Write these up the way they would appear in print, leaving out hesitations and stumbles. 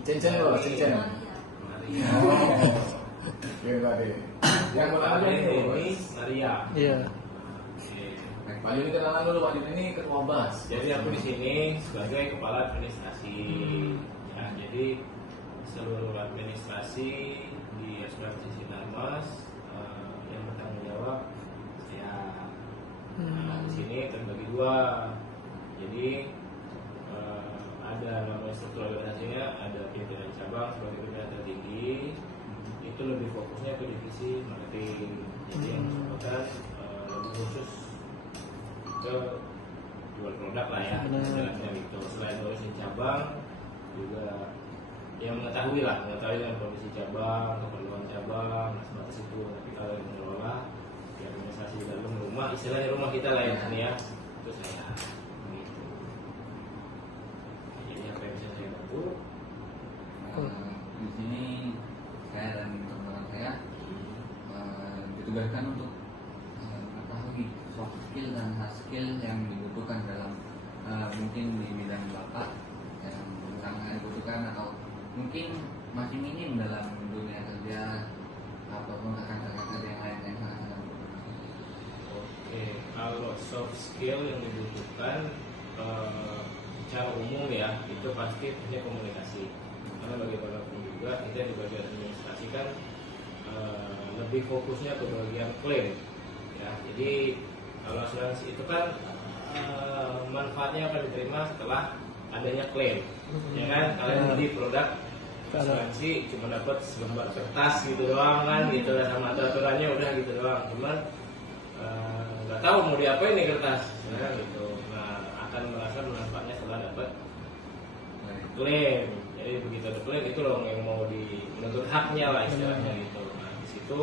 Cincin loh, cincin. Oh. Oke, tadi. Yang pertama ini Maria. Iya. Pak Joni kenalan dulu, Pak Joni ini ketua BAS. Jadi aku di sini sebagai kepala administrasi. Ya, jadi seluruh administrasi di Asuransi Sinarmas yang bertanggung jawab ya. Nah, di sini terbagi dua. Jadi ada namanya struktur organisasinya, ada pimpinan cabang sebagai pimpinan tertinggi. Itu lebih fokusnya ke divisi marketing. Jadi yang bersangkutan lebih khusus ke jual produk lah ya, istilahnya gitu. Selain ngurusin cabang, juga yang mengetahui dengan kondisi cabang, keperluan cabang, sebatas itu. Tapi kalau yang mengelola di administrasi dalam rumah, istilahnya rumah kita lah ya, ya itu saya. Gitu. Jadi apa yang bisa saya bantu? Di sini saya dan teman-teman saya ditugaskan untuk mengetahui soft skill dan hard skill yang dibutuhkan dalam mungkin di bidang bapak yang sangat dibutuhkan atau mungkin masih minim dalam dunia kerja ataupun rekan-rekan yang lain yang sangat dibutuhkan. Oke, kalau soft skill yang dibutuhkan secara umum ya itu pasti punya komunikasi. Karena bagaimanapun juga kita di bagian administrasi kan lebih fokusnya ke bagian klaim ya. Jadi kalau asuransi itu kan manfaatnya akan diterima setelah adanya klaim ya kan. Kalian beli produk asuransi cuma dapat selembar kertas gitu doang kan, gitu lah, sama aturannya udah gitu doang. Cuman nggak tahu mau diapain nih kertas ya gitu. Nah, akan merasa manfaatnya setelah dapat klaim. Jadi begitu ada klaim itu loh yang mau menuntut haknya lah istilahnya gitu. Nah, di situ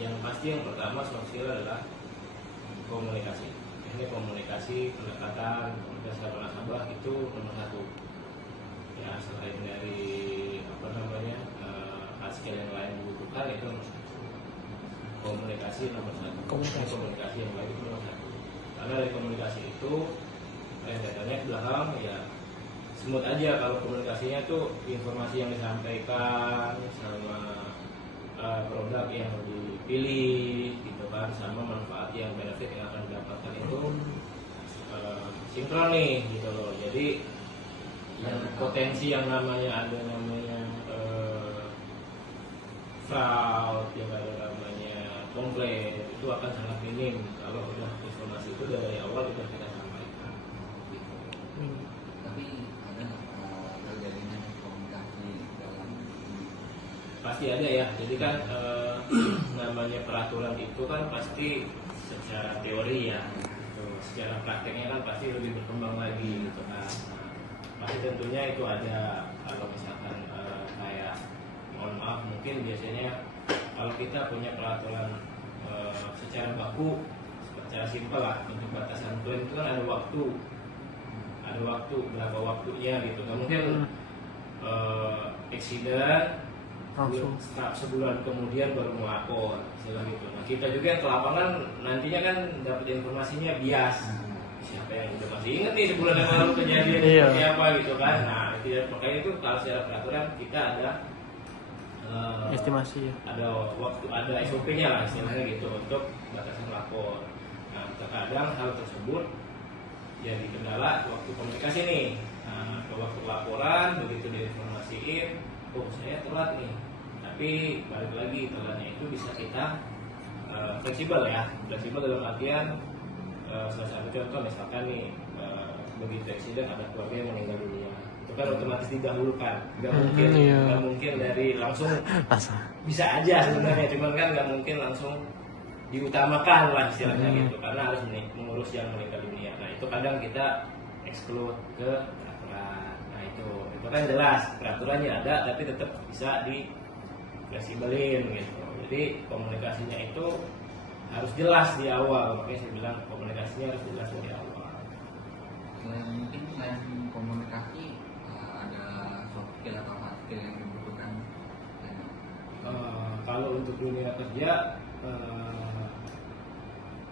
yang pasti yang pertama soft skill adalah komunikasi. Ini komunikasi, pendekatan, komunikasi sama nasabah itu nomor satu. Ya, selain dari hard skill yang lain dibutuhkan itu nomor satu. Komunikasi nomor satu. Komunikasi yang lain itu nomor satu. Karena dari komunikasi itu datanya ke belakang ya smooth aja. Kalau komunikasinya tuh informasi yang disampaikan sama produk yang dipilih gitu kan, sama manfaat yang benefit yang akan didapatkan itu sinkron nih gitu loh. Jadi yang potensi yang namanya fraud, yang ada namanya komplain itu akan sangat minim kalau udah informasi itu dari awal udah kita sampaikan gitu. Tapi ada terjadinya komunikasi dalam Pasti ada ya. Jadi kan namanya peraturan itu kan pasti secara teori ya. Secara prakteknya kan pasti lebih berkembang lagi gitu kan. Pasti tentunya itu ada. Kalau misalkan kayak mohon maaf mungkin biasanya kalau kita punya peraturan secara baku, secara simpel lah, untuk batasan klaim itu kan ada waktu berapa waktunya gitu. Nggak mungkin eksiden sebulan kemudian baru melapor istilah gitu. Nah, kita juga yang ke lapangan nantinya kan dapat informasinya bias. Siapa yang udah masih ingat nih sebulan yang lalu kejadian seperti apa gitu kan. Nah, makanya itu kalau secara peraturan kita ada estimasi ya. Ada waktu, ada SOP-nya lah istilahnya gitu untuk batasan lapor. Nah, terkadang hal tersebut jadi kendala waktu komunikasi nih. Nah, ke waktu laporan begitu diinformasiin, oh saya telat nih. Tapi balik lagi telatnya itu bisa kita fleksibel ya. Fleksibel dalam artian salah satu contoh misalkan nih begitu eksiden ada keluarga yang meninggal dunia, itu kan otomatis didahulukan. Nggak mungkin dari langsung bisa aja sebenarnya, cuman kan nggak mungkin langsung diutamakan lah istilahnya gitu, karena harus mengurus yang meninggal dunia. Nah itu kadang kita exclude ke peraturan. Nah itu kan jelas peraturannya ada, tapi tetap bisa di fleksibelin gitu. Jadi komunikasinya itu harus jelas di awal, makanya saya bilang komunikasinya harus jelas dari awal. Mungkin selain komunikasi ada soft skill atau hard skill yang dibutuhkan. Kalau untuk dunia kerja,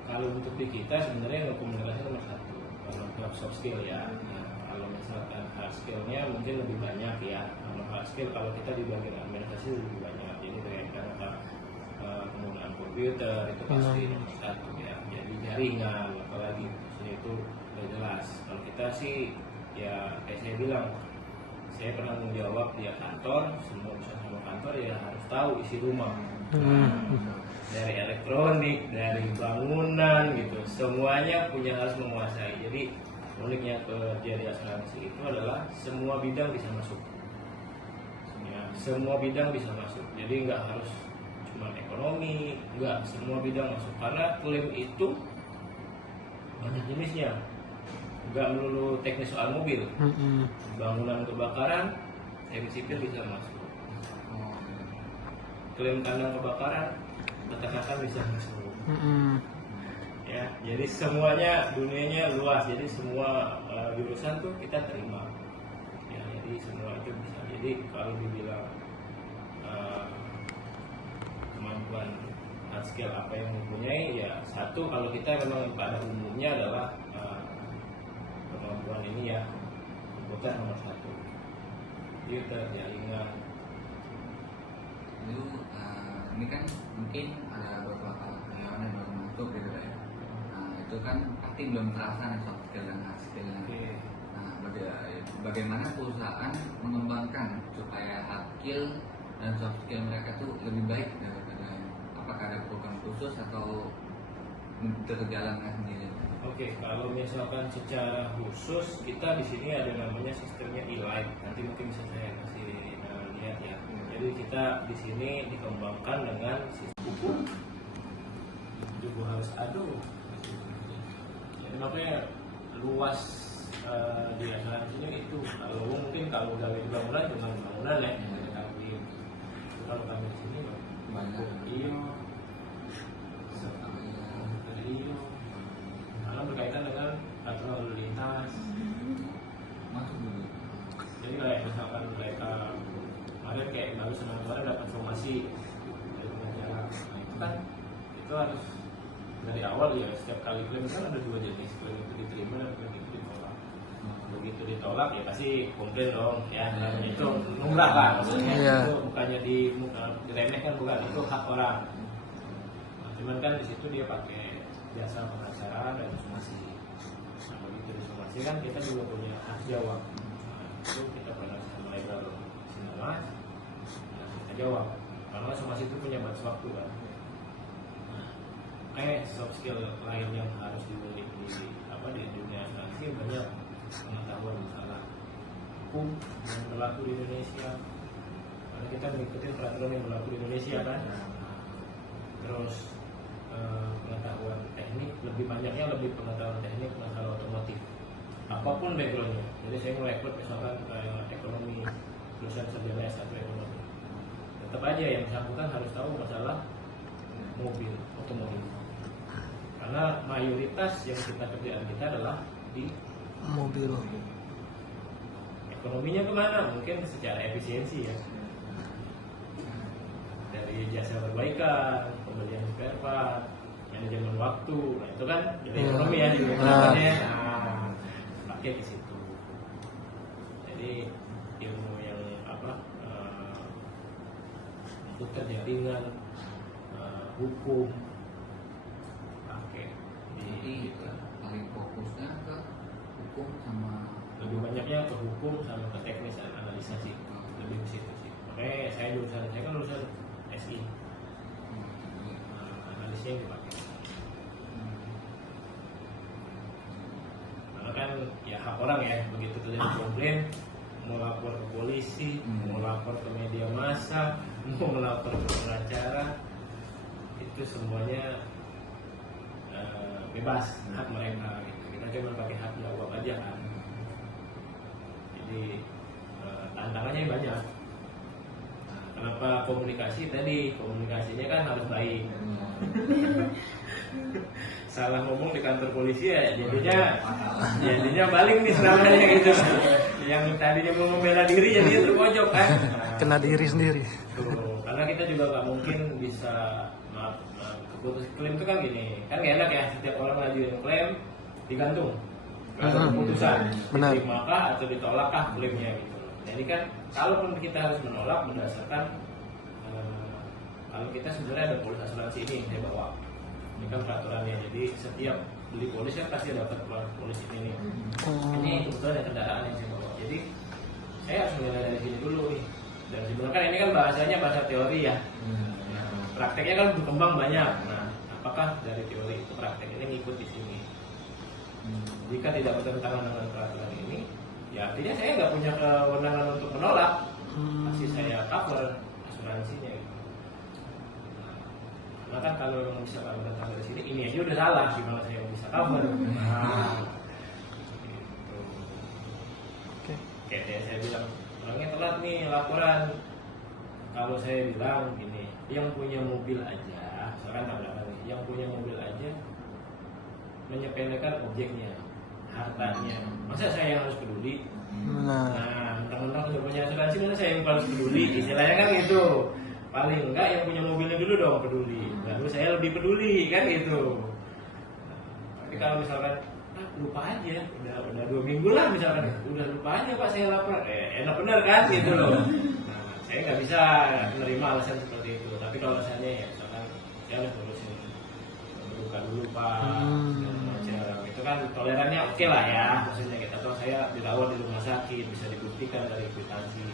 kalau untuk di kita sebenarnya komunikasi nomor satu. Kalau untuk soft skill ya, kalau misalkan hard skillnya mungkin lebih banyak ya. Kalau hard skill kalau kita di bagian administrasi lebih banyak, jadi berkaitan dengan penggunaan komputer itu pasti nomor satu ya. Jadi jaringan apalagi itu udah jelas. Kalau kita sih ya kayak saya bilang, saya pernah menjawab di kantor, semua bisa sama kantor ya harus tahu isi rumah. Dari elektronik, dari bangunan gitu, semuanya punya harus menguasai. Jadi uniknya kerja di asuransi itu adalah semua bidang bisa masuk. Ya, semua bidang bisa masuk. Jadi nggak harus cuma ekonomi, nggak, semua bidang masuk. Karena klaim itu banyak jenisnya, nggak melulu teknis soal mobil. Bangunan kebakaran, teknik sipil bisa masuk. Klaim kandang kebakaran, kata-kata bisa masuk. Ya, jadi semuanya dunianya luas. Jadi semua jurusan tuh kita terima. Ya, jadi semua itu bisa. Jadi kalau dibilang kemampuan hard skill apa yang mempunyai, ya satu kalau kita memang pada umumnya adalah kemampuan ini ya komputer nomor satu, komputer, jaringan. Itu ini kan mungkin ada beberapa karyawan yang baru masuk gitu ya. Nah itu kan pasti belum terasa nih soft skill dan hard skillnya. Nah bagaimana perusahaan mengembangkan supaya hard skill dan soft skill mereka tuh lebih baik daripada, apakah ada program khusus atau terjalannya sendiri? Oke, kalau misalkan secara khusus kita di sini ada namanya sistemnya e-life. Nanti mungkin bisa saya kasih lihat ya. Jadi kita di sini dikembangkan dengan sistem juga harus jadi makanya luas di asuransinya itu. Kalau mungkin kalau udah di bangunan cuma bangunan ya, tapi kalau kami di sini Banyak. iyo, karena berkaitan dengan aturan lalu lintas. Masuk dulu. Jadi kayak misalkan mereka kemarin kayak baru kemarin dapat informasi dari pengacara, nah itu kan itu harus dari awal ya, setiap kali klaim kan ada dua jenis, klaim itu diterima dan klaim itu ditolak. Begitu ditolak ya pasti komplain dong ya, namanya itu lumrah kan, maksudnya itu bukannya diremehkan, bukan, itu hak orang. Nah, cuman kan di situ dia pakai jasa pengacara dan somasi. Nah begitu disomasi kan kita juga punya hak jawab. Nah, itu kita pernah sama legal Sinamas, nah, kita jawab. Karena somasi itu punya batas waktu kan. Soft skill lain yang harus dimiliki di dunia asuransi banyak, pengetahuan masalah hukum yang berlaku di Indonesia. Karena kita mengikuti peraturan yang berlaku di Indonesia kan. Terus pengetahuan teknik, lebih banyaknya lebih pengetahuan teknik, pengetahuan otomotif, apapun backgroundnya. Jadi saya merekrut misalkan kayak ekonomi, lulusan sarjana S1 ekonomi, tetap aja yang bersangkutan harus tahu masalah mobil, otomotif. Karena mayoritas yang kita kerjaan kita adalah di mobil. Ekonominya kemana? Mungkin secara efisiensi ya, dari jasa perbaikan, pembelian spare part, manajemen waktu, nah itu kan dari ekonomi ya, di ekonominya, pakai di situ. Jadi ilmu yang komputer, jaringan, hukum, pakai Jadi paling fokusnya ke hukum sama lebih banyaknya ke hukum sama ke teknis dan analisa sih, lebih ke situ sih. Makanya saya kan lulusan SI, analisnya yang dipakai. Karena kan ya hak orang ya, begitu terjadi komplain, mau lapor ke polisi, mau lapor ke media massa, mau lapor ke pengacara, itu semuanya bebas, hak mereka gitu. Kita cuma pakai hak jawab aja kan. Jadi tantangannya banyak. Nah, kenapa komunikasi tadi? Komunikasinya kan harus baik. Salah ngomong di kantor polisi ya jadinya balik nih serangannya gitu. Yang tadinya mau membela diri jadi terpojok kan. Nah, Kena diri sendiri. tuh, karena kita juga nggak mungkin bisa keputus klaim itu kan gini, kan gak enak ya setiap orang ngajuin klaim digantung. Kalau keputusan Benar. terimakah atau ditolakkah klaimnya gitu. Jadi kan kalaupun kita harus menolak berdasarkan kalau kita sebenarnya ada polis asuransi ini saya bawa, ini kan peraturannya. Jadi setiap beli polis kan pasti dapat polis ini nih. Ini kebetulan yang kendaraan yang saya bawa. Jadi saya harus mulai dari sini dulu nih. Dan sebenarnya kan ini kan bahasanya bahasa teori ya. Nah, prakteknya kan berkembang banyak. Nah, apakah dari teori ke praktek ini ngikut di sini? Jika tidak bertentangan dengan peraturan ini, ya artinya saya nggak punya kewenangan untuk menolak. Pasti saya cover asuransinya. Gitu. Nah, kan kalau memang bisa bertentangan dari sini, ini aja udah salah. Gimana saya bisa cover? Nah, gitu. Kayak saya bilang, orangnya telat nih laporan. Kalau saya bilang gini, yang punya mobil aja, misalkan tabrakan nih, yang punya mobil aja menyepelekan objeknya, hartanya. Masa saya yang harus peduli? Nah, mentang-mentang sudah punya asuransi, mana saya yang harus peduli? Istilahnya kan gitu. Paling enggak yang punya mobilnya dulu dong peduli. Lalu saya lebih peduli kan gitu. Tapi kalau misalkan lupa aja, udah 2 minggu lah misalkan, udah lupa aja Pak saya lapor, enak bener kan gitu loh. Nah, saya nggak bisa menerima alasan seperti itu. Tapi kalau misalnya ya misalkan saya harus ngurusin buka dulu Pak, macam itu kan tolerannya oke lah ya, maksudnya kita tahu saya dirawat di rumah sakit bisa dibuktikan dari kwitansi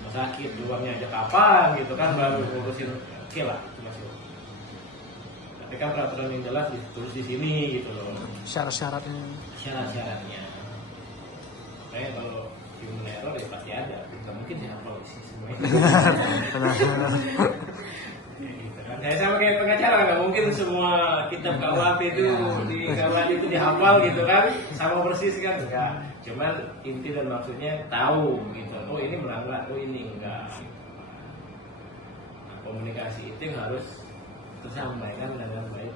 rumah sakit, uangnya aja kapan gitu kan baru ngurusin, oke lah itu masih. Tapi kan peraturan yang jelas ditulis di sini gitu loh. Syarat-syaratnya. Syarat-syaratnya. Kayak kalau human error ya pasti ada. Tidak mungkin ya hafal isi semuanya. Gitu kan. Saya sama kayak pengacara nggak mungkin semua kitab KUHP itu di KUHP itu dihafal gitu kan, sama persis kan enggak. Cuman inti dan maksudnya tahu gitu. Oh ini melanggar, oh ini enggak. Nah, komunikasi itu yang harus tersampaikan dengan baik.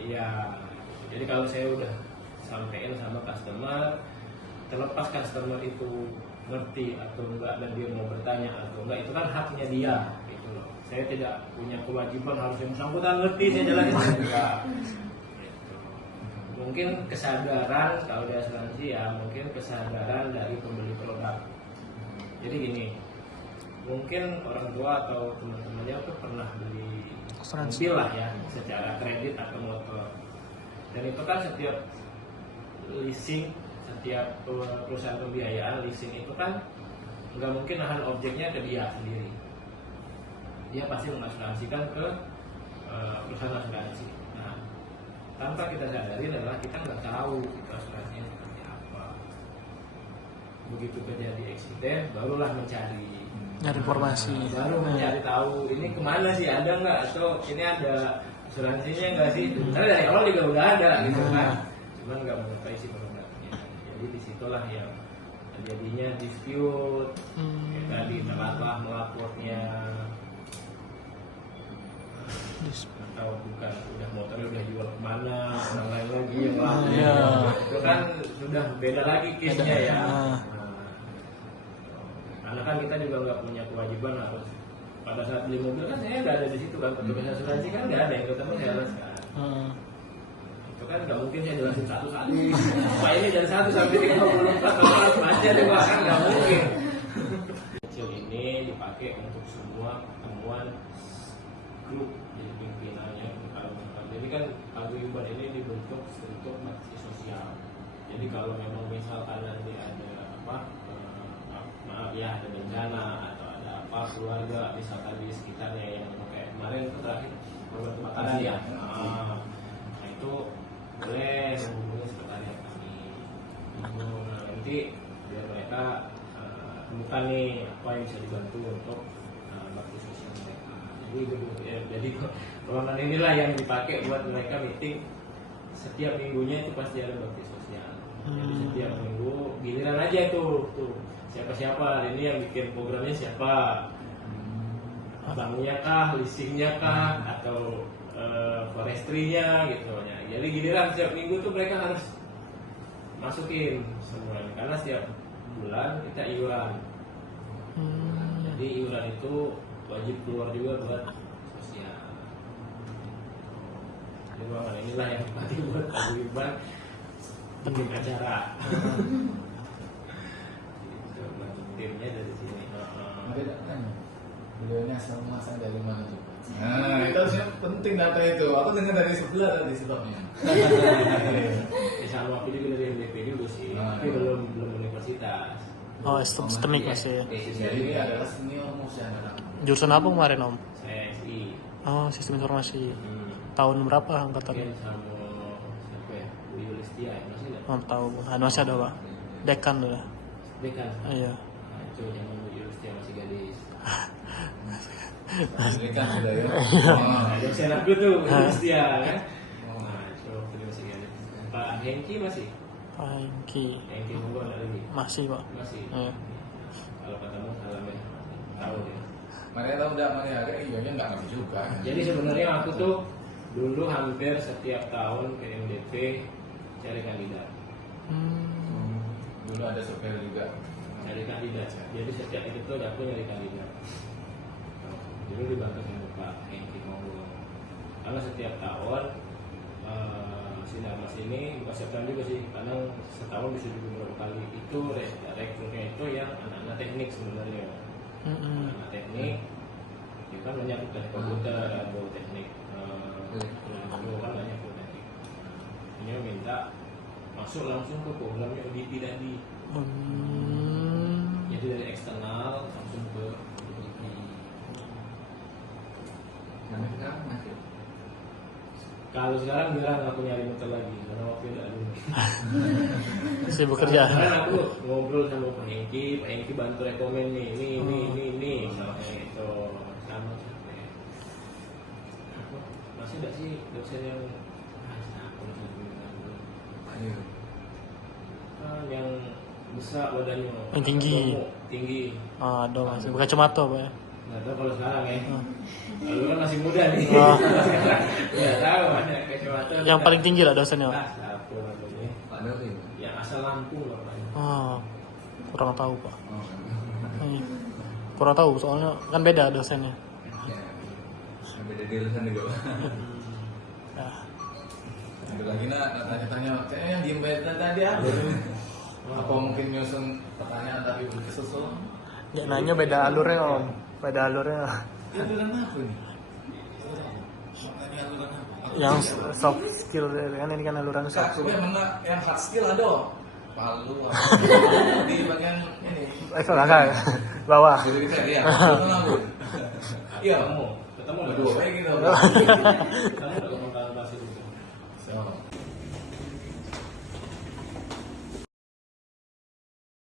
Iya, jadi kalau saya udah sampein sama customer, terlepas customer itu ngerti atau enggak dan dia mau bertanya atau enggak, itu kan haknya dia gitu loh. Saya tidak punya kewajiban harus yang bersangkutan ngerti, saya jelasin enggak. Gitu. Mungkin kesadaran kalau di asuransi ya, mungkin kesadaran dari pembeli produk. Jadi gini, mungkin orang tua atau teman-temannya tuh pernah beli mobil lah ya secara kredit atau motor, dan itu kan setiap leasing, setiap perusahaan pembiayaan leasing itu kan nggak mungkin nahan objeknya ke dia sendiri, dia pasti mengasuransikan ke perusahaan asuransi. Nah, tanpa kita sadari adalah kita nggak tahu itu asuransinya seperti apa. Begitu terjadi eksiden barulah mencari Nyari informasi. baru mencari tahu ini kemana sih, ada nggak atau ini ada asuransinya nggak sih. Karena dari awal juga udah ada gitu kan, cuman nggak mengetahui si produknya. Jadi disitulah yang terjadinya dispute, kayak tadi telatlah melapornya atau bukan, udah motornya udah jual kemana, orang lain lagi yang lapor. Itu kan sudah beda lagi case-nya ya. Karena kan kita juga nggak punya kewajiban harus pada saat beli mobil kan saya nggak ada di situ kan, petugas asuransi kan nggak ada yang ketemu saya jelaskan. Itu kan nggak mungkin saya jelasin satu-satu. Pak ini dari 1 sampai 34 kalau pasti ada kan nggak mungkin. Kecil ini dipakai untuk semua pertemuan grup jadi pimpinannya. Jadi kan paguyuban ini dibentuk untuk bakti sosial. Jadi kalau memang misalkan nanti ada apa, maaf ya ada bencana atau ada apa keluarga misalkan di sekitarnya yang kayak kemarin itu terakhir korban kebakaran ya, nah itu boleh menghubungi sekretariat kami. Nah, nanti biar mereka temukan nih apa yang bisa dibantu untuk bakti sosial mereka. Jadi ruangan inilah yang dipakai buat mereka meeting setiap minggunya, itu pasti ada bakti sosial. Jadi setiap minggu giliran aja tuh siapa-siapa ini yang bikin programnya siapa, banknya kah, leasingnya kah, atau forestry-nya gitu ya. Jadi giliran setiap minggu tuh mereka harus masukin semuanya, karena setiap bulan kita iuran. Jadi iuran itu wajib keluar juga buat sosial. di ruangan inilah yang berarti buat Abu Iban bikin acara. Gitu, bentuk timnya dari sini. Beda kan? Beliaunya asal muasal dari mana tuh? Nah, itu harusnya penting data itu. Aku dengar dari sebelah tadi stopnya. Ya, sama aku juga dari MDP dulu sih, tapi belum universitas. Oh, STEMIK masih. Jadi adalah senior musia anak. Jurusan apa kemarin Om? Saya SI. Oh, sistem informasi. Tahun berapa angkatan? Mungkin sama siapa ya? Bu Yulistia ya, masih nggak? Oh, tahu. Masih ada Pak. Dekan tuh. Dekan. Iya. Nah, itu yang Bu Yulistia masih gadis. Ini kan sudah ya. Nah, dosen aku tuh Bu Yulistia kan. Nah, itu waktu dia masih gadis. Pak Hengki masih? Hengki. Hengki Monggo ada lagi? Masih Pak. Masih. Iya. Kalau ketemu salam ya. Tahu deh. Mana tahu udah mana ada iyonya nggak ngerti juga. Jadi sebenarnya aku tuh dulu hampir setiap tahun ke MDP cari kandidat. Dulu ada survei juga. Cari kandidat. Jadi setiap itu tuh aku nyari kandidat. Dulu dibantu sama Pak Hengki Monggo. Karena setiap tahun Sinarmas ini bukan setiap tahun juga sih, kadang setahun bisa juga beberapa kali. Itu rekrutnya itu yang anak-anak teknik sebenarnya. Anak teknik itu kan banyak dari komputer, ada teknik itu kan banyak teknik. Ini minta masuk langsung ke programnya ODT tadi. Jadi dari eksternal langsung ke ODT. Sampai sekarang masih. Kalau sekarang jarang aku nyari motor lagi karena waktu itu ada. Masih bekerja. Karena aku ngobrol sama Pak Hengki bantu rekomen nih, ini, sama kayak itu sama sampai. Aku masih nggak sih dosen yang aku masih belum. Ayo. Yang besar badannya. Yang tinggi. Tinggi. Ah, ada masih. Bukan cuma Pak ya. Nggak tahu kalau sekarang ya. Lalu kan masih muda nih. Sekarang nggak tahu ada kacamata. Yang paling tinggi lah dosennya Pak. Aku namanya. Pak Melvin. Yang asal Lampung lah Pak. Oh, kurang tahu Pak. Oh, Kurang tahu soalnya kan beda dosennya. ya. Beda jurusan juga. Ya. Ada lagi nak tanya-tanya. Kayaknya yang diem banget tadi ada. Apa mungkin nyusun pertanyaan tapi belum kesusul? Ya, nanya beda alurnya Om. Beda alurnya. Ini aluran apa nih? Ini aluran apa? Yang soft skill kan ini kan aluran soft skill. Yang mana yang hard skill ada? Palu. Di bagian ini. Belakang. Bawah. Jadi kita dia. Iya. Ketemu nggak? Aduh, kayak gitu. Ketemu nggak?